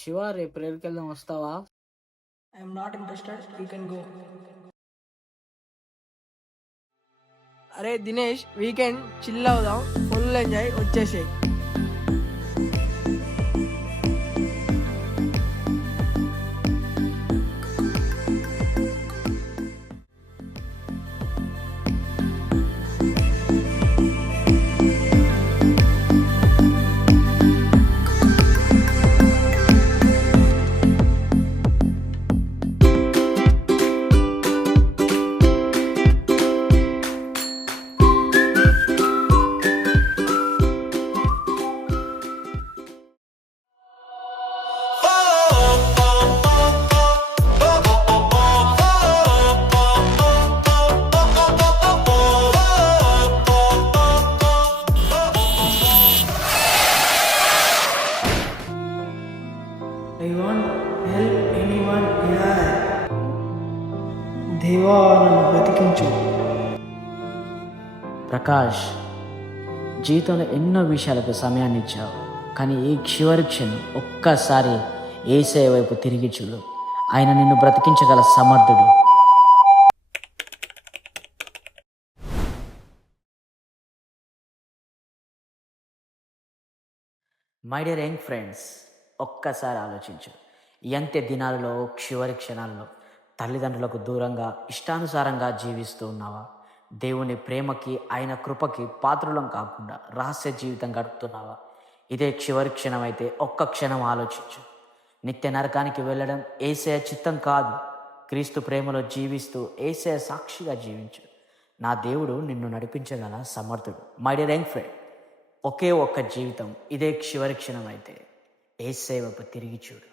శివ, రేపు ప్రేయర్కి వెళ్దాం, వస్తావా? I'm not interested, you can go. అరే దినేష్, వీకెండ్ చిల్ అవుదాం, ఫుల్ ఎంజాయ్, వచ్చేసేయ్. I want help anyone here. దేవా, నన్ను బ్రతికించు. ప్రకాష్, జీవితంలో ఎన్నో విషయాలకు సమయాన్ని ఇచ్చావు, కానీ ఈ చివరి క్షణం ఒక్కసారి యేసయ్య వైపు తిరిగి చూడు. ఆయన నిన్ను బ్రతికించగల సమర్థుడు. మై డియర్ యంగ్ ఫ్రెండ్స్, ఒక్కసారి ఆలోచించు. ఎంతే దినాలలో, చివరి క్షణాల్లో తల్లిదండ్రులకు దూరంగా ఇష్టానుసారంగా జీవిస్తూ ఉన్నావా? దేవుని ప్రేమకి, ఆయన కృపకి పాత్రులం కాకుండా రహస్య జీవితం గడుపుతున్నావా? ఇదే చివరి క్షణం అయితే ఒక్క క్షణం ఆలోచించు. నిత్య నరకానికి వెళ్ళడం యేసయ్య చిత్తం కాదు. క్రీస్తు ప్రేమలో జీవిస్తూ యేసయ్య సాక్షిగా జీవించు. నా దేవుడు నిన్ను నడిపించగల సమర్థుడు. మై డియర్ యంగ్ ఫ్రెండ్, ఒకే ఒక్క జీవితం, ఇదే చివరి క్షణం అయితే యేసయ్య వైపు తిరిగి చూడు.